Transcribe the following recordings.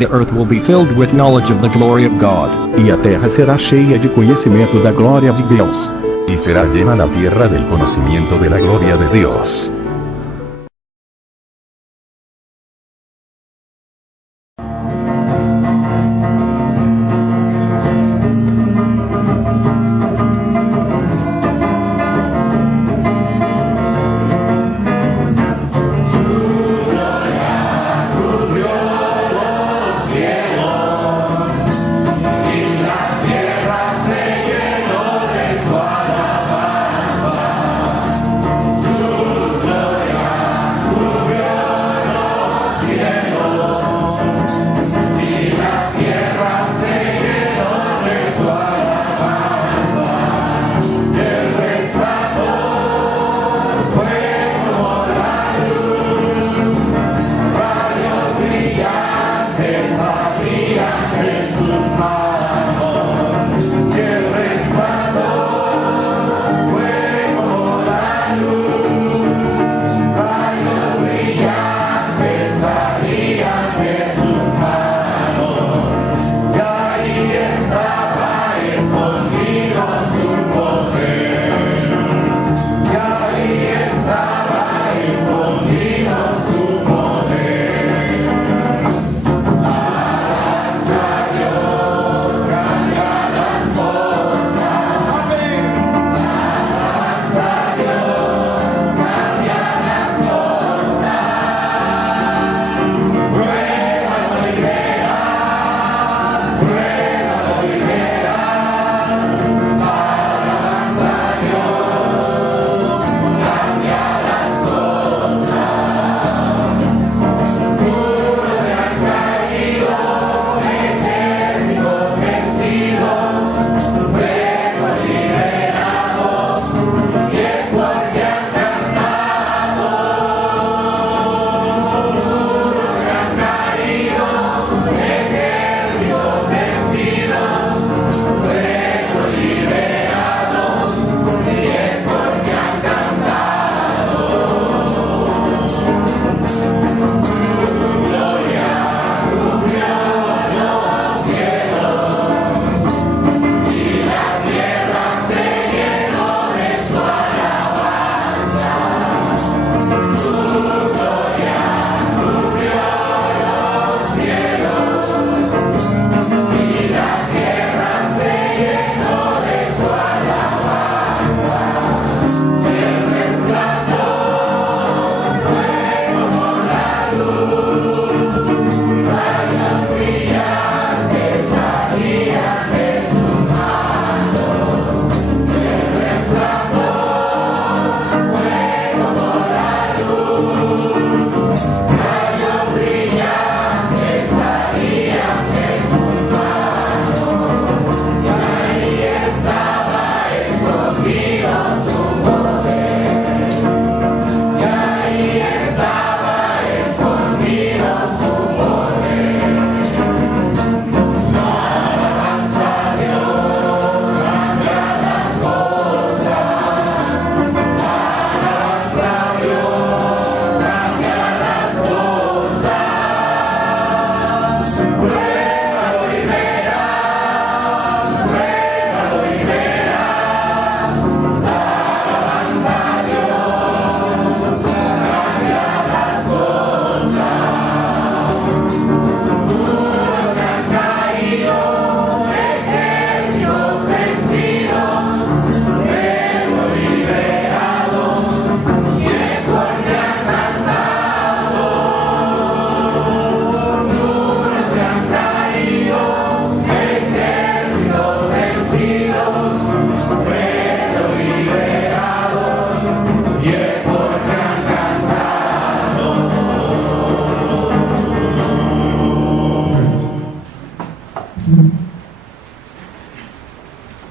the earth will be filled with knowledge of the glory of God. E a terra será cheia de conhecimento da glória de Deus. Y será llena la tierra del conocimiento de la gloria de Dios.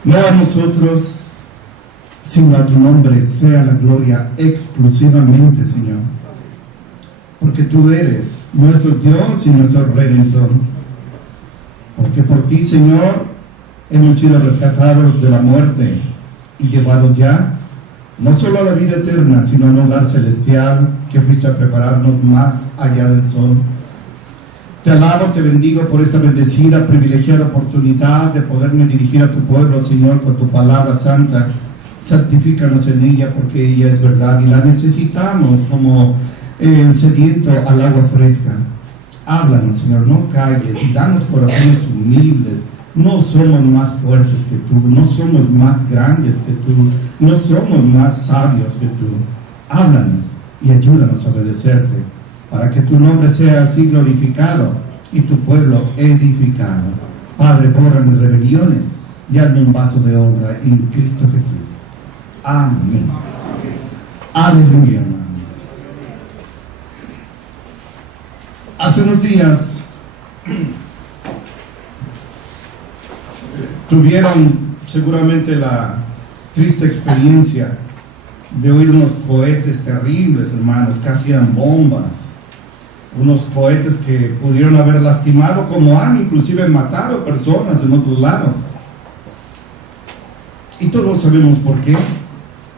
No a nosotros, sino a tu nombre sea la gloria exclusivamente, Señor. Porque tú eres nuestro Dios y nuestro Redentor. Porque por ti, Señor, hemos sido rescatados de la muerte y llevados ya, no solo a la vida eterna, sino a un hogar celestial que fuiste a prepararnos más allá del sol. Te alabo, te bendigo por esta bendecida, privilegiada oportunidad de poderme dirigir a tu pueblo, Señor, con tu palabra santa. Santifícanos en ella porque ella es verdad y la necesitamos como el sediento al agua fresca. Háblanos, Señor, no calles y danos corazones humildes. No somos más fuertes que tú, no somos más grandes que tú, no somos más sabios que tú. Háblanos y ayúdanos a obedecerte, para que tu nombre sea así glorificado y tu pueblo edificado. Padre, borra mis rebeliones y hazme un vaso de obra en Cristo Jesús. Amén. Aleluya, hermanos. Hace unos días tuvieron seguramente la triste experiencia de oír unos cohetes terribles, hermanos, casi eran bombas. Unos cohetes que pudieron haber lastimado, como han inclusive matado personas en otros lados. Y todos sabemos por qué.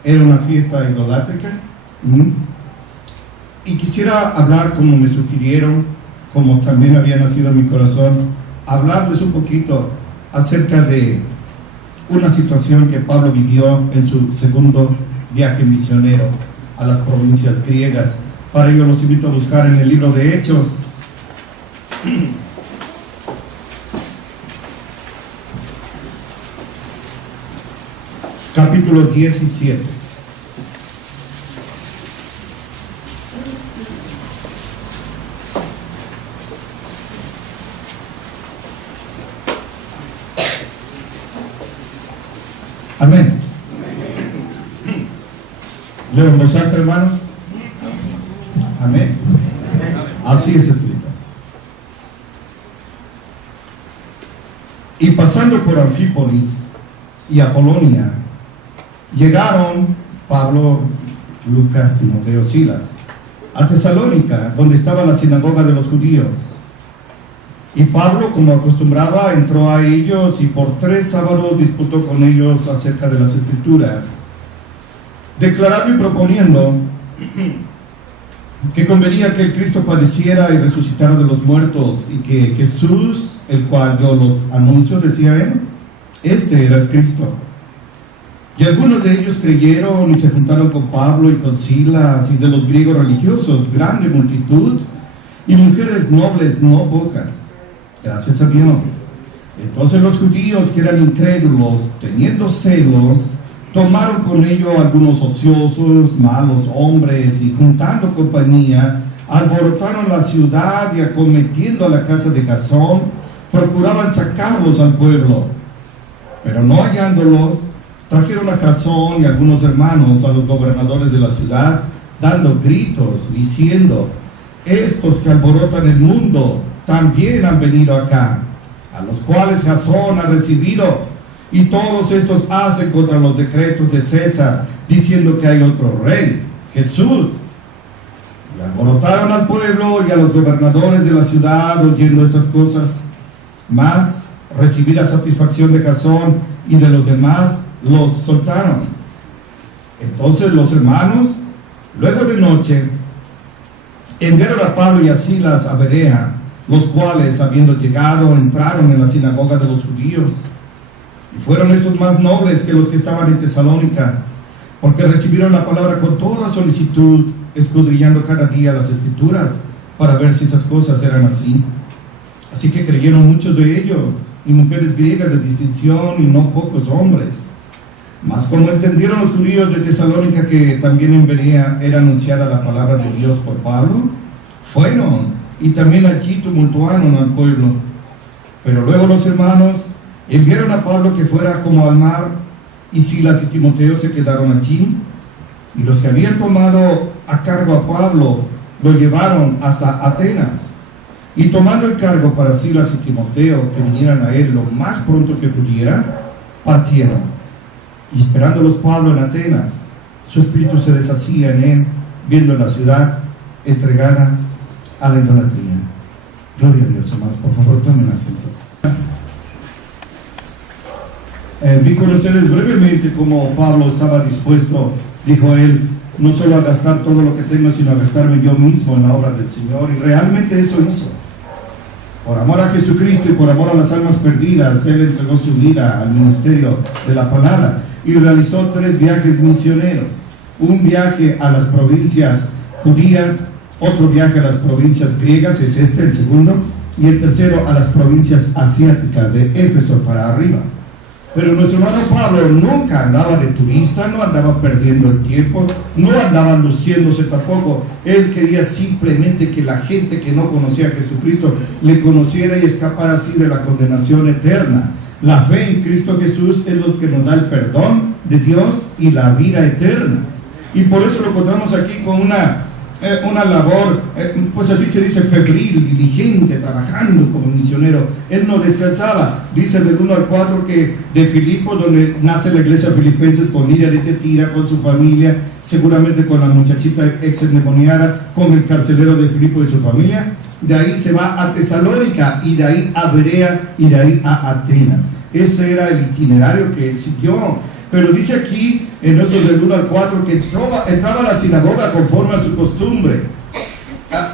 Era una fiesta idolátrica. Y quisiera hablar, como me sugirieron, como también había nacido en mi corazón, hablarles un poquito acerca de una situación que Pablo vivió en su segundo viaje misionero a las provincias griegas. Para ello los invito a buscar en el libro de Hechos, capítulo 17. Amén. Leo en voz alta, hermanos. Amén. Así es escrito. Y pasando por Anfípolis y Apolonia, llegaron Pablo, Lucas, Timoteo, Silas a Tesalónica, donde estaba la sinagoga de los judíos. Y Pablo, como acostumbraba, entró a ellos y por 3 sábados disputó con ellos acerca de las Escrituras, declarando y proponiendo que convenía que el Cristo padeciera y resucitara de los muertos, y que Jesús, el cual yo los anuncio, decía él, este era el Cristo. Y algunos de ellos creyeron y se juntaron con Pablo y con Silas, y de los griegos religiosos, grande multitud, y mujeres nobles no pocas. Gracias a Dios. Entonces los judíos, que eran incrédulos, teniendo celos, tomaron con ellos algunos ociosos, malos hombres, y juntando compañía, alborotaron la ciudad y acometiendo a la casa de Jasón, procuraban sacarlos al pueblo. Pero no hallándolos, trajeron a Jasón y algunos hermanos a los gobernadores de la ciudad, dando gritos, diciendo, estos que alborotan el mundo también han venido acá, a los cuales Jasón ha recibido, y todos estos hacen contra los decretos de César, diciendo que hay otro rey, Jesús. Y alborotaron al pueblo y a los gobernadores de la ciudad oyendo estas cosas. Mas, recibida satisfacción de Jasón y de los demás, los soltaron. Entonces los hermanos, luego de noche, enviaron a Pablo y a Silas a Berea, los cuales, habiendo llegado, entraron en la sinagoga de los judíos. Y fueron estos más nobles que los que estaban en Tesalónica, porque recibieron la palabra con toda solicitud, escudriñando cada día las Escrituras, para ver si esas cosas eran así. Así que creyeron muchos de ellos, y mujeres griegas de distinción, y no pocos hombres. Mas como entendieron los judíos de Tesalónica que también en Berea era anunciada la palabra de Dios por Pablo, fueron, y también allí tumultuaron al pueblo. Pero luego los hermanos enviaron a Pablo que fuera como al mar, y Silas y Timoteo se quedaron allí. Y los que habían tomado a cargo a Pablo lo llevaron hasta Atenas. Y tomando el cargo para Silas y Timoteo que vinieran a él lo más pronto que pudieran, partieron. Y esperándolos Pablo en Atenas, su espíritu se deshacía en él, viendo la ciudad entregada a la idolatría. Gloria a Dios, hermanos. Por favor, tomen asiento. Vi con ustedes brevemente cómo Pablo estaba dispuesto, dijo él, no solo a gastar todo lo que tengo, sino a gastarme yo mismo en la obra del Señor. Y realmente eso hizo. Por amor a Jesucristo y por amor a las almas perdidas, él entregó su vida al ministerio de la palabra y realizó 3 viajes misioneros. Un viaje a las provincias judías, otro viaje a las provincias griegas, es este el segundo, y el tercero a las provincias asiáticas, de Éfeso para arriba. Pero nuestro hermano Pablo nunca andaba de turista, no andaba perdiendo el tiempo, no andaba luciéndose tampoco. Él quería simplemente que la gente que no conocía a Jesucristo le conociera y escapara así de la condenación eterna. La fe en Cristo Jesús es lo que nos da el perdón de Dios y la vida eterna. Y por eso lo encontramos aquí con una labor, pues así se dice, febril, diligente, trabajando como misionero. Él no descansaba. Dice del 1 al 4 que de Filipos, donde nace la iglesia filipenses, con Lidia de Tiatira, con su familia, seguramente con la muchachita ex endemoniada, con el carcelero de Filipos y su familia. De ahí se va a Tesalónica, y de ahí a Berea, y de ahí a Atenas. Ese era el itinerario que él siguió. Pero dice aquí, en nuestros del 1 al 4, que entraba a la sinagoga conforme a su costumbre.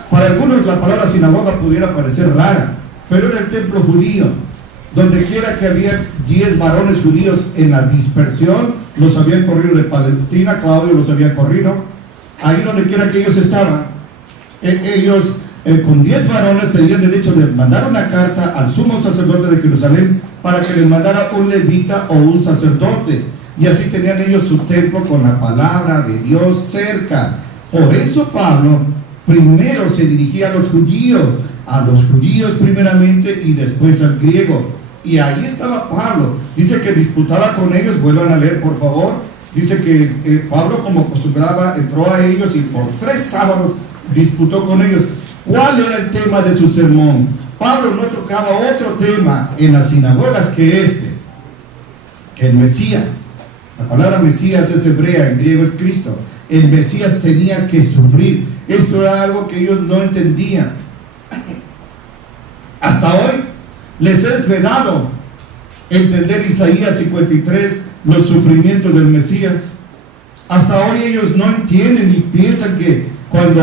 Para algunos la palabra sinagoga pudiera parecer rara, pero era el templo judío. Donde quiera que había 10 varones judíos en la dispersión, los habían corrido de Palestina, Claudio los había corrido. Ahí donde quiera que ellos estaban, ellos con 10 varones tenían derecho de mandar una carta al sumo sacerdote de Jerusalén para que les mandara un levita o un sacerdote. Y así tenían ellos su templo con la palabra de Dios cerca. Por eso Pablo primero se dirigía a los judíos primeramente y después al griego. Y ahí estaba Pablo. Dice que disputaba con ellos, vuelvan a leer por favor. Dice que Pablo, como acostumbraba, entró a ellos y por 3 sábados disputó con ellos. ¿Cuál era el tema de su sermón? Pablo no tocaba otro tema en las sinagogas que el Mesías. La palabra Mesías es hebrea, en griego es Cristo. El Mesías tenía que sufrir. Esto era algo que ellos no entendían. Hasta hoy les es vedado entender Isaías 53, los sufrimientos del Mesías. Hasta hoy ellos no entienden y piensan que cuando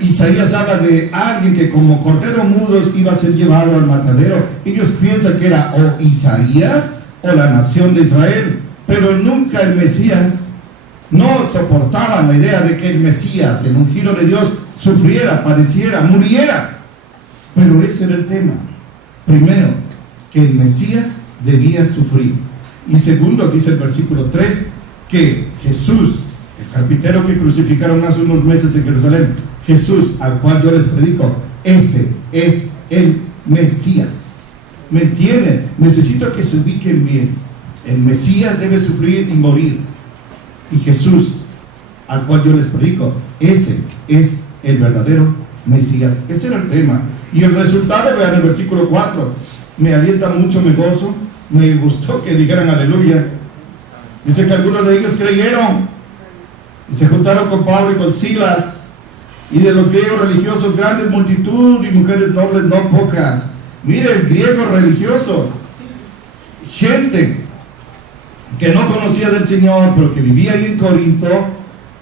Isaías habla de alguien que como cordero mudo iba a ser llevado al matadero, ellos piensan que era o Isaías o la nación de Israel. Pero nunca el Mesías, no soportaban la idea de que el Mesías, el ungido de Dios, sufriera, padeciera, muriera. Pero ese era el tema. Primero, que el Mesías debía sufrir. Y segundo, dice el versículo 3, que Jesús, el carpintero que crucificaron hace unos meses en Jerusalén, Jesús, al cual yo les predico, ese es el Mesías. ¿Me entienden? Necesito que se ubiquen bien. El Mesías debe sufrir y morir. Y Jesús, al cual yo les predico, ese es el verdadero Mesías. Ese era el tema. Y el resultado, vean el versículo 4. Me alienta mucho, me gozo. Me gustó que dijeran aleluya. Dice que algunos de ellos creyeron y se juntaron con Pablo y con Silas. Y de los griegos religiosos, grandes multitud, y mujeres nobles no pocas. Miren, griegos religiosos, gente que no conocía del Señor, pero que vivía ahí en Corinto,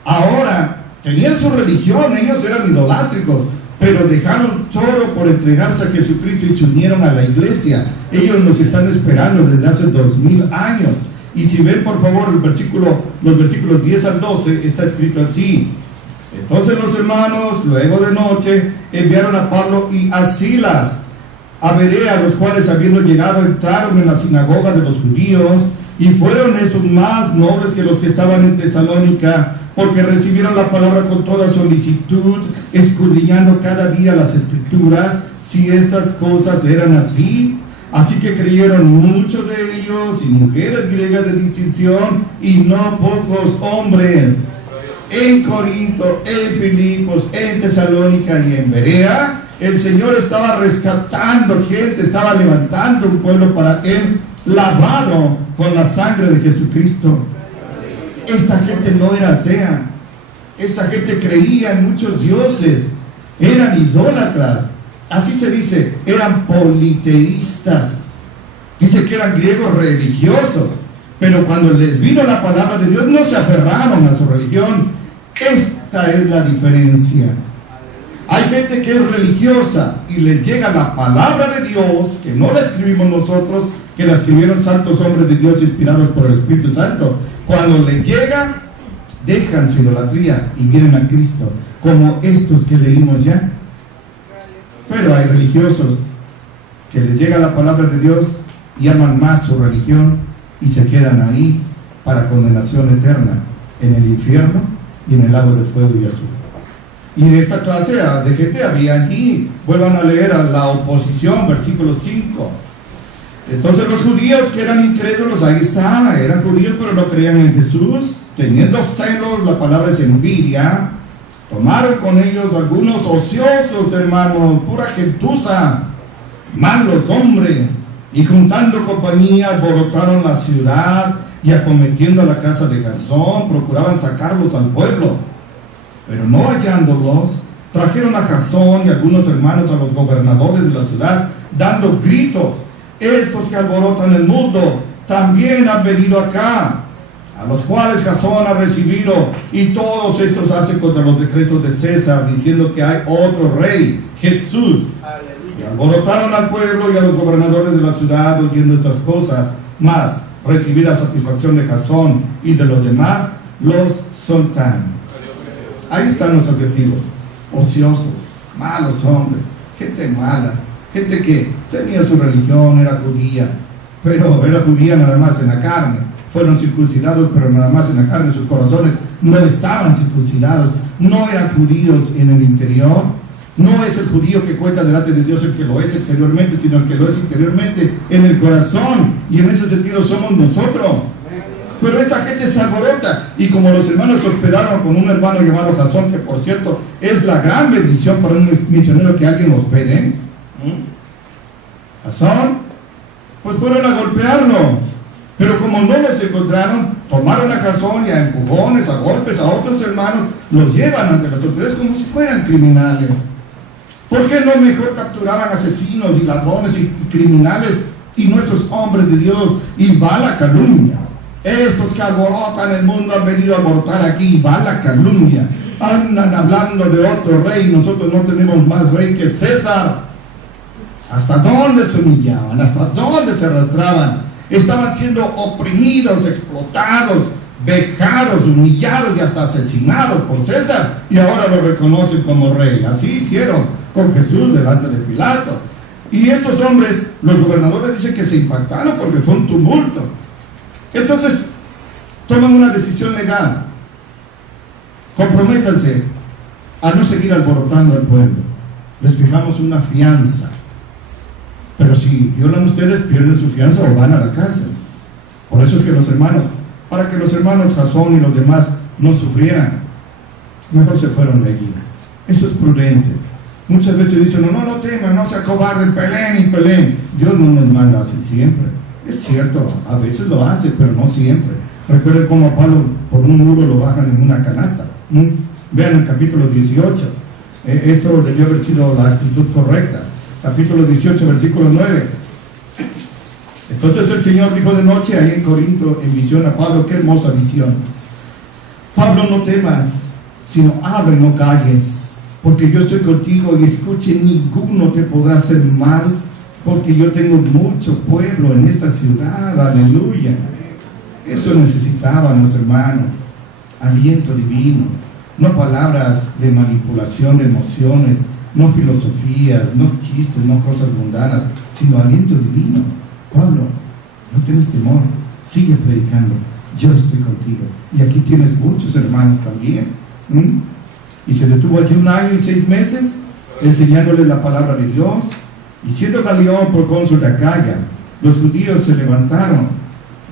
ahora tenían su religión, ellos eran idolátricos, pero dejaron todo por entregarse a Jesucristo y se unieron a la iglesia. Ellos nos están esperando desde hace 2000 años. Y si ven por favor los versículos 10 al 12, está escrito así: entonces los hermanos, luego de noche, enviaron a Pablo y a Silas a Berea, los cuales habiendo llegado entraron en la sinagoga de los judíos, y fueron esos más nobles que los que estaban en Tesalónica, porque recibieron la palabra con toda solicitud, escudriñando cada día las escrituras, si estas cosas eran así. Así que creyeron muchos de ellos, y mujeres griegas de distinción, y no pocos hombres. En Corinto, en Filipos, en Tesalónica y en Berea, el Señor estaba rescatando gente, estaba levantando un pueblo para Él, lavado con la sangre de Jesucristo. Esta gente no era atea, esta gente creía en muchos dioses, eran idólatras, así se dice, eran politeístas. Dice que eran griegos religiosos, pero cuando les vino la palabra de Dios no se aferraron a su religión. Esta es la diferencia. Hay gente que es religiosa y les llega la palabra de Dios, que no la escribimos nosotros, que la escribieron santos hombres de Dios inspirados por el Espíritu Santo. Cuando les llega, dejan su idolatría y vienen a Cristo, como estos que leímos ya. Pero hay religiosos que les llega la palabra de Dios y aman más su religión y se quedan ahí para condenación eterna en el infierno y en el lago de fuego y azufre. Y de esta clase de gente había aquí. Vuelvan a leer a la oposición, versículo 5. Entonces los judíos que eran incrédulos, ahí está, eran judíos pero no creían en Jesús, teniendo celos, la palabra es envidia, tomaron con ellos algunos ociosos, hermanos, pura gentuza, malos hombres, y juntando compañía alborotaron la ciudad y acometiendo a la casa de Jasón, procuraban sacarlos al pueblo, pero no hallándolos, trajeron a Jasón y algunos hermanos a los gobernadores de la ciudad, dando gritos: estos que alborotan el mundo también han venido acá, a los cuales Jasón ha recibido, y todos estos hacen contra los decretos de César, diciendo que hay otro rey, Jesús. Y alborotaron al pueblo y a los gobernadores de la ciudad oyendo estas cosas, mas recibida satisfacción de Jasón y de los demás, los soltaron. Ahí están los objetivos: ociosos, malos hombres, gente mala, gente que tenía su religión, era judía, pero era judía nada más en la carne. Fueron circuncidados, pero nada más en la carne. Sus corazones no estaban circuncidados, no eran judíos en el interior. No es el judío que cuenta delante de Dios el que lo es exteriormente, sino el que lo es interiormente en el corazón, y en ese sentido somos nosotros. Pero esta gente se alborota, y como los hermanos se hospedaron con un hermano llamado Jasón, que por cierto es la gran bendición para un misionero que alguien hospede, Jasón, pues fueron a golpearlos. Pero como no los encontraron, tomaron a Jasón y a empujones, a golpes, a otros hermanos, los llevan ante las autoridades como si fueran criminales. ¿Por qué no mejor capturaban asesinos y ladrones y criminales y nuestros hombres de Dios? Y va la calumnia. Estos que alborotan el mundo han venido a alborotar aquí, y va la calumnia. Andan hablando de otro rey, nosotros no tenemos más rey que César. ¿Hasta dónde se humillaban? ¿Hasta dónde se arrastraban? Estaban siendo oprimidos, explotados, vejados, humillados y hasta asesinados por César, y ahora lo reconocen como rey. Así hicieron con Jesús delante de Pilato. Y estos hombres, los gobernadores, dicen que se impactaron porque fue un tumulto. Entonces toman una decisión legal: comprométanse a no seguir alborotando al pueblo, les fijamos una fianza. Pero si violan ustedes, pierden su fianza o van a la cárcel. Por eso es que los hermanos, para que los hermanos Jasón y los demás no sufrieran, mejor se fueron de allí. Eso es prudente. Muchas veces dicen: no teman, no se acobarden, peleen y peleen. Dios no nos manda así siempre. Es cierto, a veces lo hace, pero no siempre. Recuerden cómo a Pablo por un muro lo bajan en una canasta. Vean el capítulo 18. Esto debió haber sido la actitud correcta. Capítulo 18, versículo 9. Entonces el Señor dijo de noche ahí en Corinto en visión a Pablo. Qué hermosa visión: Pablo, no temas, sino habla y no calles, porque yo estoy contigo, y escuche, ninguno te podrá hacer mal, porque yo tengo mucho pueblo en esta ciudad. Aleluya. Eso necesitaban los hermanos: aliento divino, no palabras de manipulación de emociones, no filosofías, no chistes, no cosas mundanas, sino aliento divino. Pablo, no tienes temor, sigue predicando, yo estoy contigo. Y aquí tienes muchos hermanos también. Y se detuvo allí 1 año y 6 meses enseñándoles la palabra de Dios. Y siendo Galión por cónsul de Acaya, los judíos se levantaron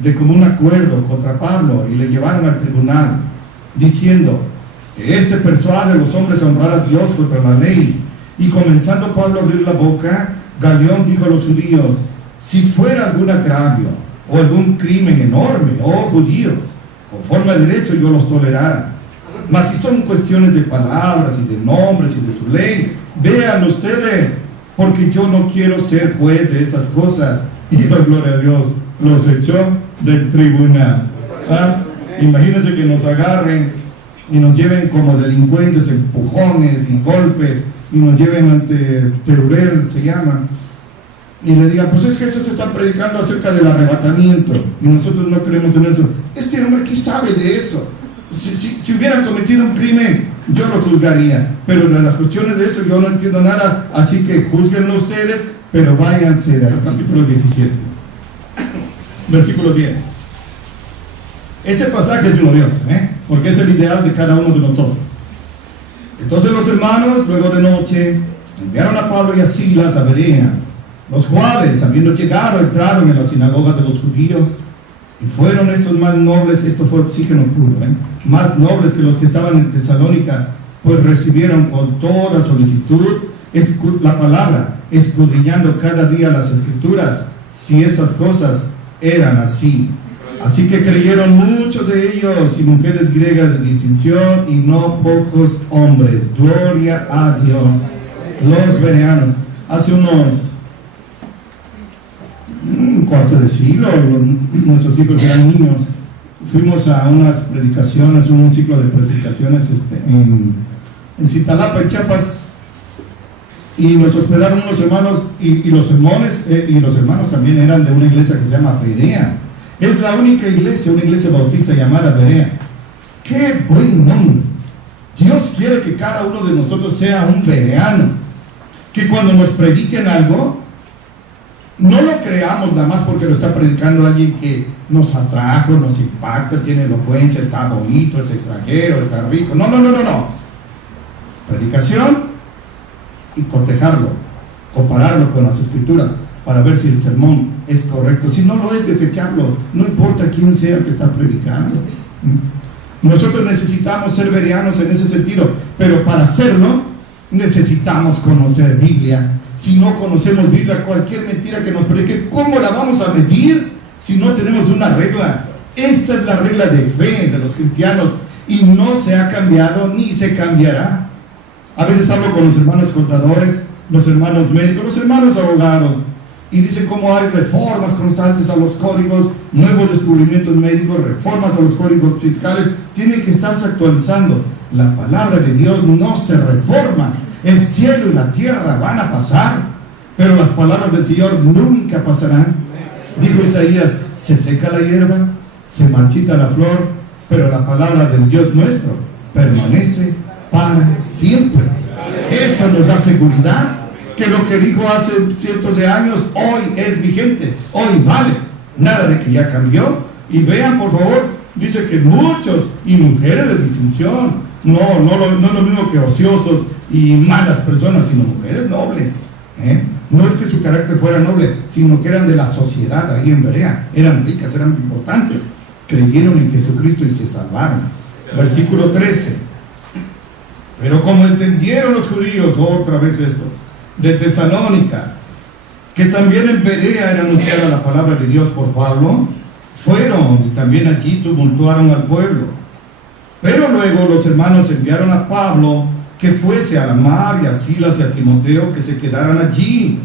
de común acuerdo contra Pablo y le llevaron al tribunal, diciendo que este persuade a los hombres a honrar a Dios contra la ley. Y comenzando Pablo a abrir la boca, Galión dijo a los judíos: si fuera algún agravio o algún crimen enorme, oh judíos, conforme al derecho yo los tolerara. Mas si son cuestiones de palabras y de nombres y de su ley, vean ustedes, porque yo no quiero ser juez de estas cosas. Y la gloria a Dios, los echó del tribunal. Imagínense que nos agarren y nos lleven como delincuentes, empujones y golpes, y nos lleven ante Teruel, se llama, y le digan, pues es que eso se está predicando acerca del arrebatamiento, y nosotros no creemos en eso. Este hombre, ¿qué sabe de eso? Si hubieran cometido un crimen, yo lo juzgaría, pero de las cuestiones de eso yo no entiendo nada, así que juzguenlo ustedes, pero váyanse al capítulo 17, versículo 10. Ese pasaje es glorioso, porque es el ideal de cada uno de nosotros. Entonces los hermanos, luego de noche, enviaron a Pablo y a Silas a Berea, los cuales, habiendo llegado, entraron en la sinagoga de los judíos, y fueron estos más nobles, esto fue oxígeno puro, más nobles que los que estaban en Tesalónica, pues recibieron con toda solicitud la palabra, escudriñando cada día las escrituras, si estas cosas eran así. Así que creyeron muchos de ellos y mujeres griegas de distinción y no pocos hombres. Gloria a Dios. Los bereanos. Hace un cuarto de siglo, nuestros hijos eran niños. Fuimos a unas predicaciones, un ciclo de predicaciones en Cintalapa, en Chiapas, y nos hospedaron unos hermanos, y los sermones, y los hermanos también eran de una iglesia que se llama Berea. Es la única iglesia, una iglesia bautista llamada Berea. ¡Qué buen nombre! Dios quiere que cada uno de nosotros sea un bereano, que cuando nos prediquen algo, no lo creamos nada más porque lo está predicando alguien que nos atrajo, nos impacta, tiene elocuencia, está bonito, es extranjero, está rico. No. Predicación y cortejarlo, compararlo con las escrituras para ver si el sermón es correcto. Si no lo es, desecharlo. No importa quién sea el que está predicando. Nosotros necesitamos ser bereanos en ese sentido, pero para hacerlo necesitamos conocer Biblia. Si no conocemos Biblia, cualquier mentira que nos predique, ¿cómo la vamos a medir si no tenemos una regla? Esta es la regla de fe de los cristianos y no se ha cambiado ni se cambiará. A veces hablo con los hermanos contadores, los hermanos médicos, los hermanos abogados, y dicen cómo hay reformas constantes a los códigos, nuevos descubrimientos médicos, reformas a los códigos fiscales, tienen que estarse actualizando. La palabra de Dios no se reforma. El cielo y la tierra van a pasar, pero las palabras del Señor nunca pasarán. Dijo Isaías, se seca la hierba, se marchita la flor, pero la palabra del Dios nuestro permanece para siempre. Eso nos da seguridad, que lo que dijo hace cientos de años hoy es vigente, hoy vale, nada de que ya cambió. Y vean por favor, dice que muchos y mujeres de distinción, no es lo mismo que ociosos y malas personas, sino mujeres nobles, no es que su carácter fuera noble, sino que eran de la sociedad ahí en Berea, eran ricas, eran importantes, creyeron en Jesucristo y se salvaron. Versículo 13. Pero como entendieron los judíos, otra vez estos, de Tesalónica, que también en Berea era anunciada la palabra de Dios por Pablo, fueron y también allí tumultuaron al pueblo. Pero luego los hermanos enviaron a Pablo que fuese a la mar, y a Silas y a Timoteo que se quedaran allí.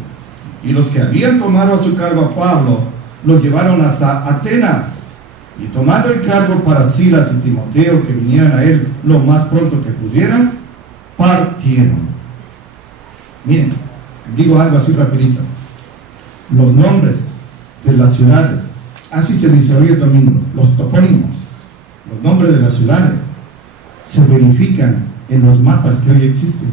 Y los que habían tomado a su cargo a Pablo lo llevaron hasta Atenas. Y tomando el cargo para Silas y Timoteo que vinieran a él lo más pronto que pudieran, partieron. Miren, digo algo así rapidito. Los nombres de las ciudades, así se dice hoy el domingo, los topónimos, los nombres de las ciudades se verifican en los mapas que hoy existen.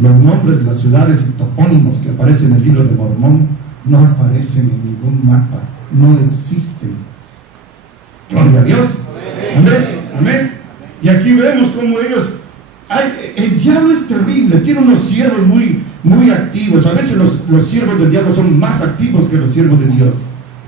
Los nombres de las ciudades y topónimos que aparecen en el libro de Mormón no aparecen en ningún mapa, no existen. Gloria a Dios. Amén. Amén. Y aquí vemos cómo ellos, el diablo es terrible, tiene unos siervos muy activos. A veces los siervos del diablo son más activos que los siervos de Dios.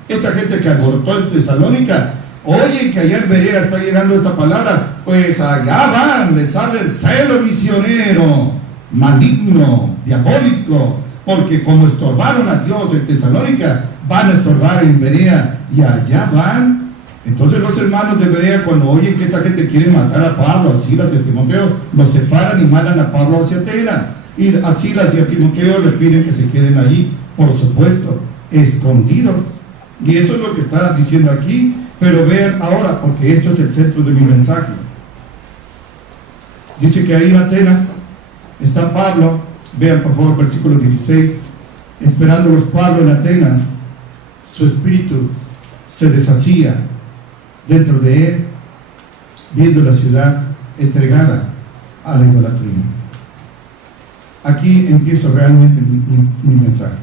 Esta gente que alborotó en Tesalónica, oye que allá en Berea está llegando esta palabra, pues allá van, les sale el celo misionero, maligno, diabólico, porque como estorbaron a Dios en Tesalónica, van a estorbar en Berea, y allá van. Entonces los hermanos de Berea, cuando oyen que esta gente quiere matar a Pablo, a Silas y a Timoteo, los separan y mandan a Pablo hacia Atenas, y a Silas y a Timoteo les piden que se queden allí, por supuesto, escondidos. Y eso es lo que está diciendo aquí. Pero vean ahora, porque esto es el centro de mi mensaje. Dice que ahí en Atenas Está Pablo, vean por favor versículo 16, esperándolos Pablo en Atenas, su espíritu se deshacía dentro de él, viendo la ciudad entregada a la idolatría. Aquí empiezo realmente mi mensaje.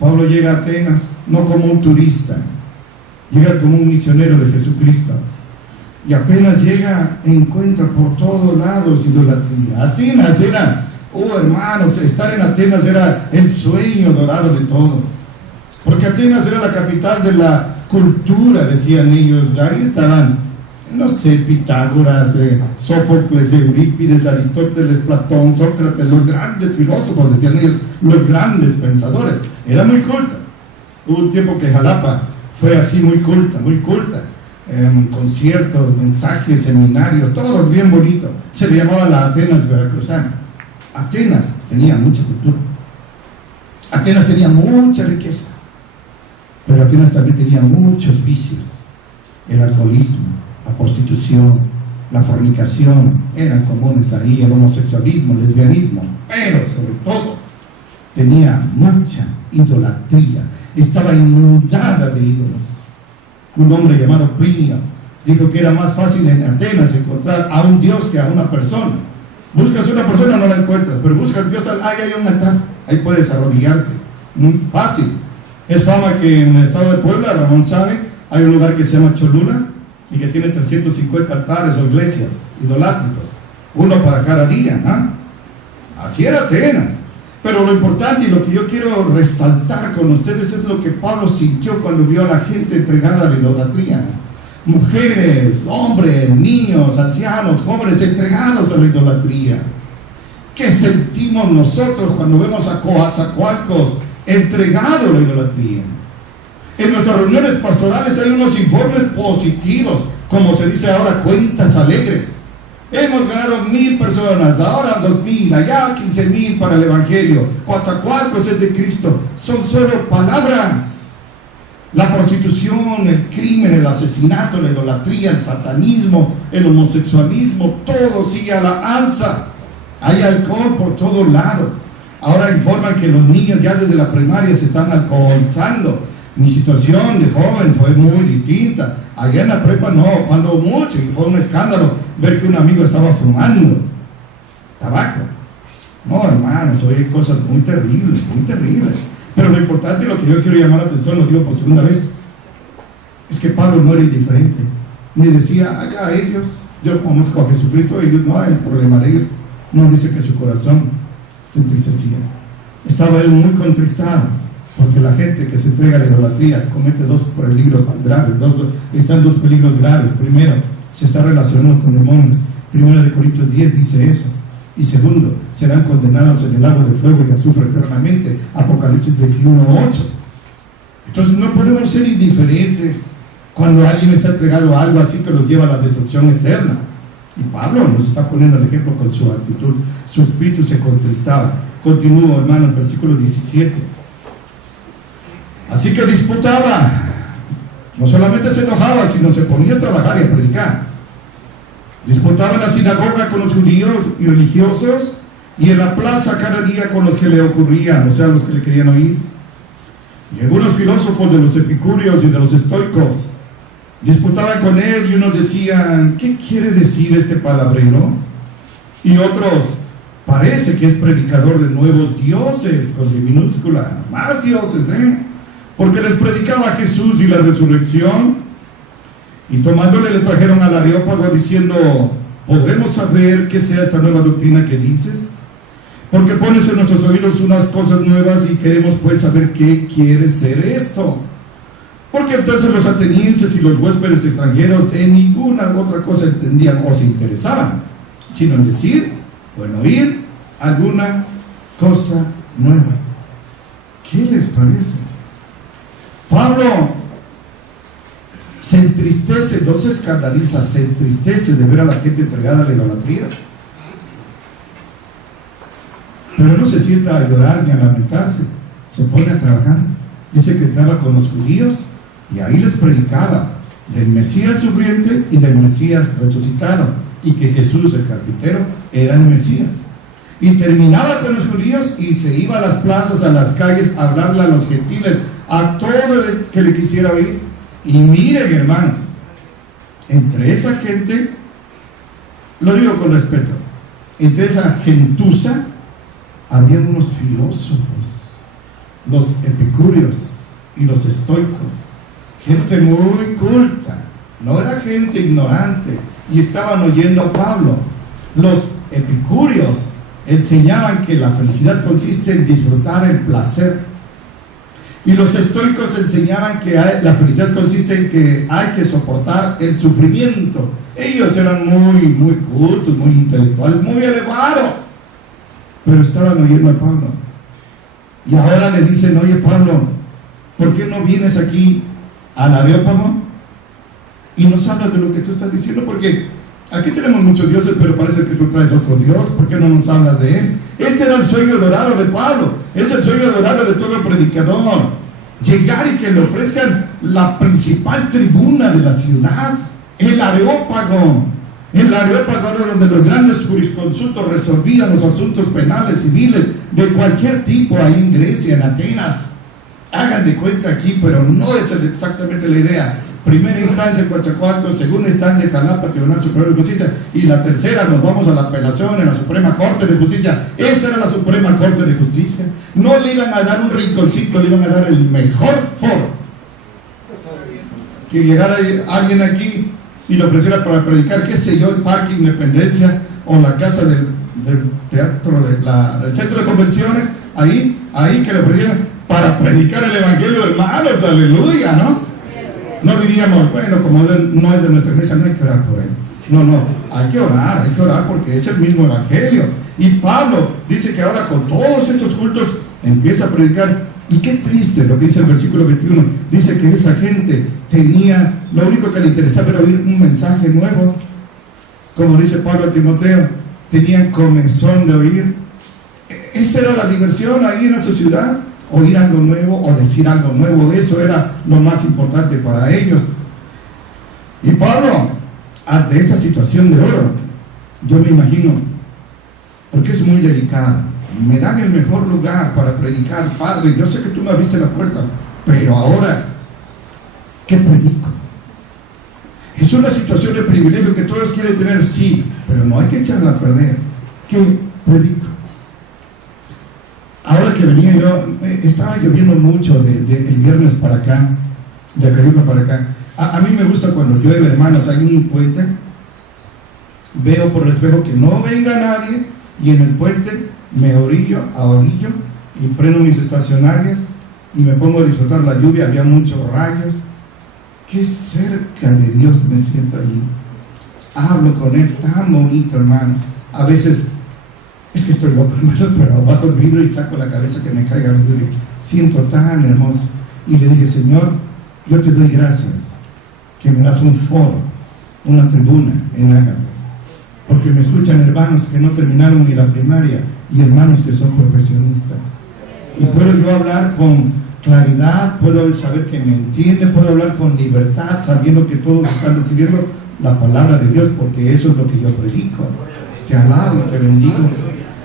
Pablo llega a Atenas no como un turista, llega como un misionero de Jesucristo, y apenas llega encuentra por todos lados idolatría. Atenas era, hermanos, estar en Atenas era el sueño dorado de todos, porque Atenas era la capital de la cultura, decían ellos. Ahí estaban, no sé, Pitágoras, Sófocles, Eurípides, Aristóteles, Platón, Sócrates, los grandes filósofos, decían ellos, los grandes pensadores. Era muy culta. Hubo un tiempo que Jalapa fue así, muy culta, conciertos, mensajes, seminarios, todo bien bonito. Se le llamaba la Atenas veracruzana. Atenas tenía mucha cultura, Atenas tenía mucha riqueza, pero Atenas también tenía muchos vicios. El alcoholismo, la prostitución, la fornicación eran comunes ahí, el homosexualismo, el lesbianismo, pero sobre todo tenía mucha idolatría, estaba inundada de ídolos. Un hombre llamado Plinio dijo que era más fácil en Atenas encontrar a un dios que a una persona. Buscas una persona, no la encuentras, pero buscas a Dios, ahí hay un altar, ahí puedes arrodillarte, muy fácil. Es fama que en el estado de Puebla, Ramón sabe, hay un lugar que se llama Cholula y que tiene 350 altares o iglesias idolátricos, uno para cada día, ¿no? Así era Atenas. Pero lo importante y lo que yo quiero resaltar con ustedes es lo que Pablo sintió cuando vio a la gente entregada a la idolatría. Mujeres, hombres, niños, ancianos, jóvenes entregados a la idolatría. ¿Qué sentimos nosotros cuando vemos a Coatzacoalcos entregados a la idolatría? En nuestras reuniones pastorales hay unos informes positivos, como se dice ahora, cuentas alegres. Hemos ganado 1,000 personas, ahora 2,000, allá 15,000 para el Evangelio. Coatzacoalcos es de Cristo. Son solo palabras. La prostitución, el crimen, el asesinato, la idolatría, el satanismo, el homosexualismo, todo sigue a la alza. Hay alcohol por todos lados. Ahora informan que los niños ya desde la primaria se están alcoholizando. Mi situación de joven fue muy distinta. Allá en la prepa no, cuando mucho, y fue un escándalo ver que un amigo estaba fumando tabaco. No, hermanos, hoy hay cosas muy terribles, muy terribles. Pero lo importante, lo que yo quiero llamar la atención, lo digo por segunda vez, es que Pablo no era indiferente. Ni decía, allá ellos, yo conozco a Jesucristo, ellos no hay problema de ellos. No, dice que su corazón se entristecía. Estaba él muy contristado, porque la gente que se entrega a la idolatría comete dos peligros graves, están dos peligros graves. Primero, se está relacionando con demonios. 1 Corintios 10 dice eso. Y segundo, serán condenados en el lago de fuego y azufre eternamente. Apocalipsis 21:8. Entonces no podemos ser indiferentes cuando alguien está entregado a algo así que los lleva a la destrucción eterna. Y Pablo nos está poniendo el ejemplo con su actitud. Su espíritu se contristaba. Continúo, hermanos, versículo 17. Así que disputaba, no solamente se enojaba, sino se ponía a trabajar y a predicar. Disputaba en la sinagoga con los judíos y religiosos, y en la plaza cada día con los que le ocurrían, o sea, los que le querían oír. Y algunos filósofos de los epicúreos y de los estoicos disputaban con él, y unos decían, ¿qué quiere decir este palabrero? Y otros, parece que es predicador de nuevos dioses, con D minúscula, más dioses, porque les predicaba a Jesús y la resurrección. Y tomándole le trajeron al Areópago diciendo, ¿podremos saber qué sea esta nueva doctrina que dices? Porque pones en nuestros oídos unas cosas nuevas y queremos pues saber qué quiere ser esto. Porque entonces los atenienses y los huéspedes extranjeros en ninguna otra cosa entendían o se interesaban, sino en decir o en oír alguna cosa nueva. ¿Qué les parece? Pablo se entristece, no se escandaliza, se entristece de ver a la gente entregada a la idolatría. Pero no se sienta a llorar ni a lamentarse, se pone a trabajar. Dice que entraba con los judíos y ahí les predicaba del Mesías sufriente y del Mesías resucitado. y que Jesús el carpintero era el Mesías. Y terminaba con los judíos y se iba a las plazas, a las calles, a hablarle a los gentiles, a todo el que le quisiera oír. Y miren, hermanos, entre esa gente, lo digo con respeto, entre esa gentuza había unos filósofos, los epicúreos y los estoicos, gente muy culta, no era gente ignorante, y estaban oyendo a Pablo. Los epicúreos enseñaban que la felicidad consiste en disfrutar el placer, y los estoicos enseñaban que la felicidad consiste en que hay que soportar el sufrimiento. Ellos eran muy cultos, muy intelectuales, muy elevados, pero estaban oyendo a Pablo. Y ahora le dicen: oye Pablo, ¿por qué no vienes aquí al Areópago y nos hablas de lo que tú estás diciendo? Porque aquí tenemos muchos dioses, pero parece que tú traes otro Dios. ¿Por qué no nos hablas de él? Este era el sueño dorado de Pablo, es el sueño dorado de todo predicador: llegar y que le ofrezcan la principal tribuna de la ciudad, el Areópago. El Areópago era donde los grandes jurisconsultos resolvían los asuntos penales, civiles, de cualquier tipo, ahí en Grecia, en Atenas. Hagan de cuenta aquí, pero no es exactamente la idea. Primera instancia en Coatzacoalcos, segunda instancia en Jalapa, Tribunal Superior de Justicia, y la tercera nos vamos a la apelación en la Suprema Corte de Justicia. Esa era la Suprema Corte de Justicia. No le iban a dar un rinconcito, le iban a dar el mejor foro. Que llegara alguien aquí y le ofreciera para predicar, qué sé yo, el Parque Independencia o la casa del teatro, del centro de convenciones, ahí que le ofrecieran para predicar el Evangelio, hermanos, aleluya, ¿no? No diríamos, bueno, como no es de nuestra iglesia, no hay que orar por él. No, hay que orar porque es el mismo Evangelio. Y Pablo dice que ahora con todos estos cultos empieza a predicar. Y qué triste lo que dice el versículo 21. Dice que esa gente tenía, lo único que le interesaba era oír un mensaje nuevo. Como dice Pablo a Timoteo, tenían comezón de oír. Esa era la diversión ahí en esa ciudad. Oír algo nuevo o decir algo nuevo, eso era lo más importante para ellos. Y Pablo, ante esta situación de oro, yo me imagino, porque es muy delicado, me dan el mejor lugar para predicar, Padre, yo sé que tú me abriste la puerta, pero ahora, ¿qué predico? Es una situación de privilegio que todos quieren tener, sí, pero no hay que echarla a perder. ¿Qué predico? Ahora que venía yo, estaba lloviendo mucho el viernes para acá, de Acayuca para acá. A mí me gusta cuando llueve, hermanos, hay un puente, veo por el espejo que no venga nadie, y en el puente me orillo a orillo y prendo mis estacionarias y me pongo a disfrutar la lluvia. Había muchos rayos. Qué cerca de Dios me siento allí. Hablo con Él, tan bonito, hermanos. A veces es que estoy loco, hermano, pero bajo el vidrio y saco la cabeza que me caiga el vidrio. Siento tan hermoso. Y le dije: Señor, yo te doy gracias que me das un foro, una tribuna en Ágape, porque me escuchan hermanos que no terminaron ni la primaria y hermanos que son profesionistas. Y puedo yo hablar con claridad, puedo saber que me entiende, puedo hablar con libertad, sabiendo que todos están recibiendo la palabra de Dios, porque eso es lo que yo predico. Te alabo, te bendigo.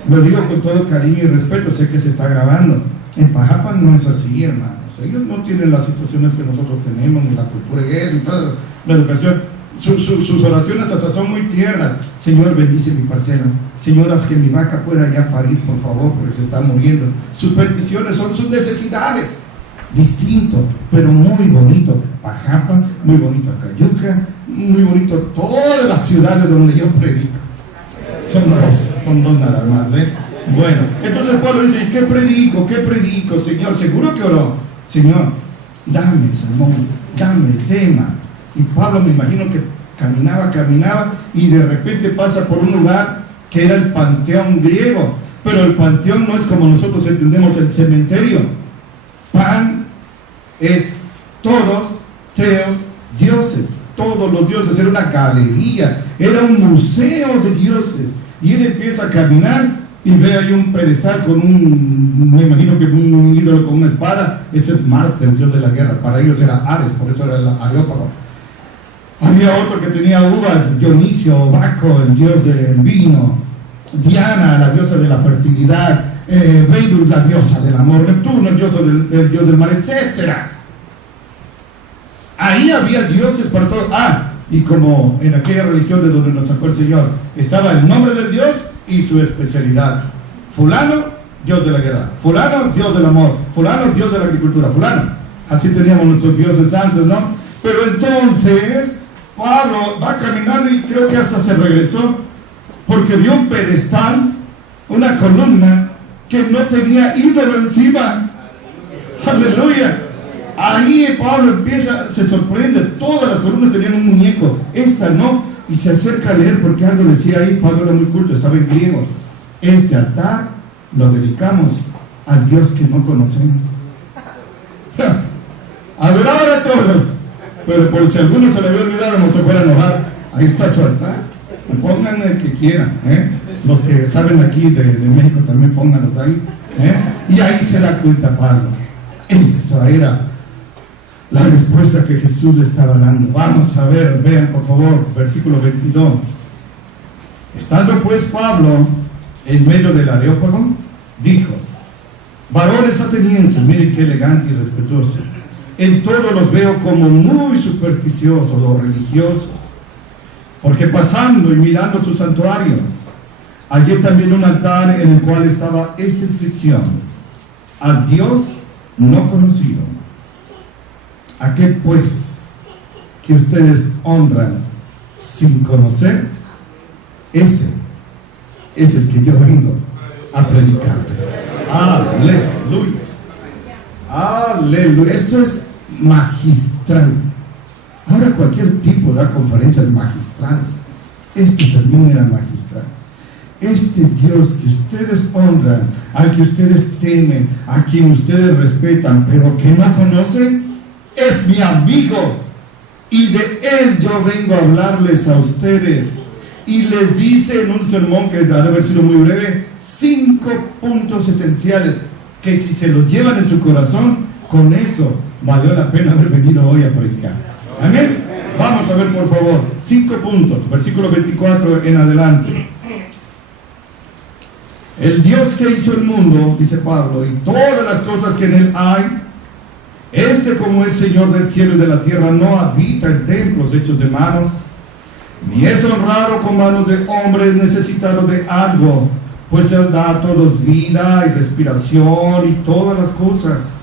Lo digo con todo cariño y respeto, sé que se está grabando. En Pajapan no es así, hermanos. Ellos no tienen las situaciones que nosotros tenemos, ni la cultura y eso, y toda la educación. Sus oraciones hasta son muy tiernas. Señor, bendice mi parcela. Señor, haz que mi vaca pueda ya parir, por favor, porque se está muriendo. Sus peticiones son sus necesidades. Distinto, pero muy bonito. Pajapan, muy bonito Acayuca, muy bonito todas las ciudades donde yo predico. Son dos nada más, ¿eh? Bueno, entonces Pablo dice: ¿qué predico, Señor? Seguro que oró. Señor, dame el sermón, dame el tema. Y Pablo, me imagino que caminaba y de repente pasa por un lugar que era el panteón griego, pero el panteón no es como nosotros entendemos el cementerio. Pan es todos, teos, dioses, todos los dioses. Era una galería, era un museo de dioses. Y él empieza a caminar y ve ahí un pedestal con me imagino que un ídolo con una espada. Ese es Marte, el dios de la guerra. Para ellos era Ares, por eso era el Areópago. Había otro que tenía uvas, Dionisio, Baco, el dios del vino, Diana, la diosa de la fertilidad, Venus, la diosa del amor, Neptuno, el dios del mar, etc. Ahí había dioses para todos. Y como en aquella religión de donde nos sacó el Señor, estaba el nombre del Dios y su especialidad. Fulano, Dios de la guerra. Fulano, Dios del amor. Fulano, Dios de la agricultura. Fulano. Así teníamos nuestros dioses santos, ¿no? Pero entonces, Pablo va caminando y creo que hasta se regresó, porque vio un pedestal, una columna, que no tenía ídolo encima. ¡Aleluya! Ahí Pablo se sorprende, todas las columnas tenían un muñeco, esta no, y se acerca a leer porque algo decía ahí. Pablo era muy culto, estaba en griego. Este altar lo dedicamos al Dios que no conocemos. Adoraban a todos, pero por si alguno se le había olvidado, no se fuera a enojar, ahí está su altar, pongan el que quieran, los que saben aquí de México también pónganlos ahí, y ahí se da cuenta Pablo. Esa era la respuesta que Jesús le estaba dando. Vamos a ver, vean por favor, versículo 22. Estando pues Pablo en medio del Areópago, dijo: varones atenienses, miren qué elegante y respetuoso. En todo los veo como muy supersticiosos o religiosos, porque pasando y mirando sus santuarios, hallé también un altar en el cual estaba esta inscripción: al Dios no conocido. Aquel pues que ustedes honran sin conocer, ese es el que yo vengo a predicarles. Aleluya. Aleluya. Esto es magistral. Ahora cualquier tipo da conferencias magistrales. Este sermón era magistral. Este Dios que ustedes honran, al que ustedes temen, a quien ustedes respetan, pero que no conocen, es mi amigo, y de él yo vengo a hablarles a ustedes. Y les dice en un sermón que debe haber sido muy breve, 5 puntos esenciales que si se los llevan en su corazón, con eso valió la pena haber venido hoy a predicar. Amén. Vamos a ver por favor 5 puntos, versículo 24 en adelante. El Dios que hizo el mundo, dice Pablo, y todas las cosas que en él hay, como es Señor del cielo y de la tierra, no habita en templos hechos de manos, ni es honrado con manos de hombres, necesitado de algo, pues él da a todos vida y respiración y todas las cosas.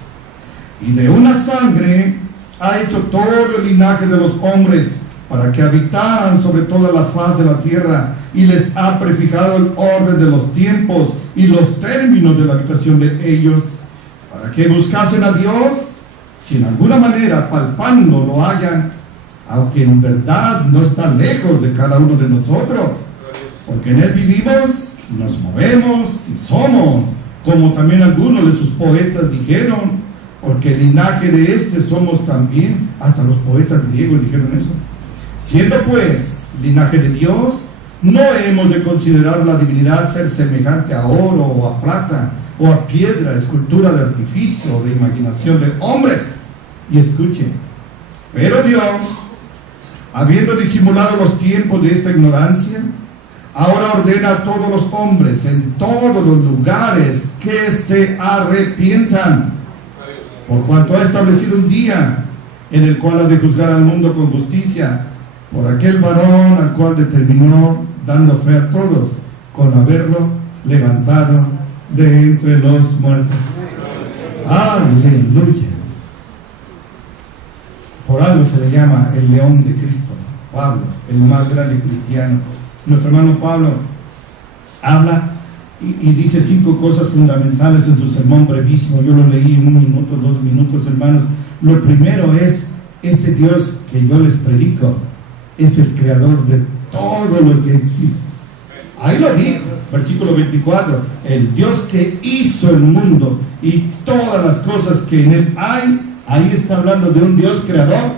Y de una sangre ha hecho todo el linaje de los hombres, para que habitaran sobre toda la faz de la tierra, y les ha prefijado el orden de los tiempos y los términos de la habitación de ellos, para que buscasen a Dios, si en alguna manera palpando lo hayan, aunque en verdad no está lejos de cada uno de nosotros, porque en él vivimos, nos movemos y somos, como también algunos de sus poetas dijeron, porque el linaje de este somos también. Hasta los poetas griegos dijeron eso. Siendo pues linaje de Dios, no hemos de considerar la divinidad ser semejante a oro o a plata o a piedra, escultura de artificio o de imaginación de hombres. Y escuchen, pero Dios, habiendo disimulado los tiempos de esta ignorancia, ahora ordena a todos los hombres en todos los lugares que se arrepientan, por cuanto ha establecido un día en el cual ha de juzgar al mundo con justicia, por aquel varón al cual determinó, dando fe a todos, con haberlo levantado de entre los muertos. Aleluya. Por algo se le llama el león de Cristo, Pablo, el más grande cristiano. Nuestro hermano Pablo habla y dice 5 cosas fundamentales en su sermón brevísimo. Yo lo leí en 1 minuto, 2 minutos, hermanos. Lo primero es: este Dios que yo les predico es el creador de todo lo que existe. Ahí lo dijo, versículo 24: el Dios que hizo el mundo y todas las cosas que en él hay. Ahí está hablando de un Dios creador.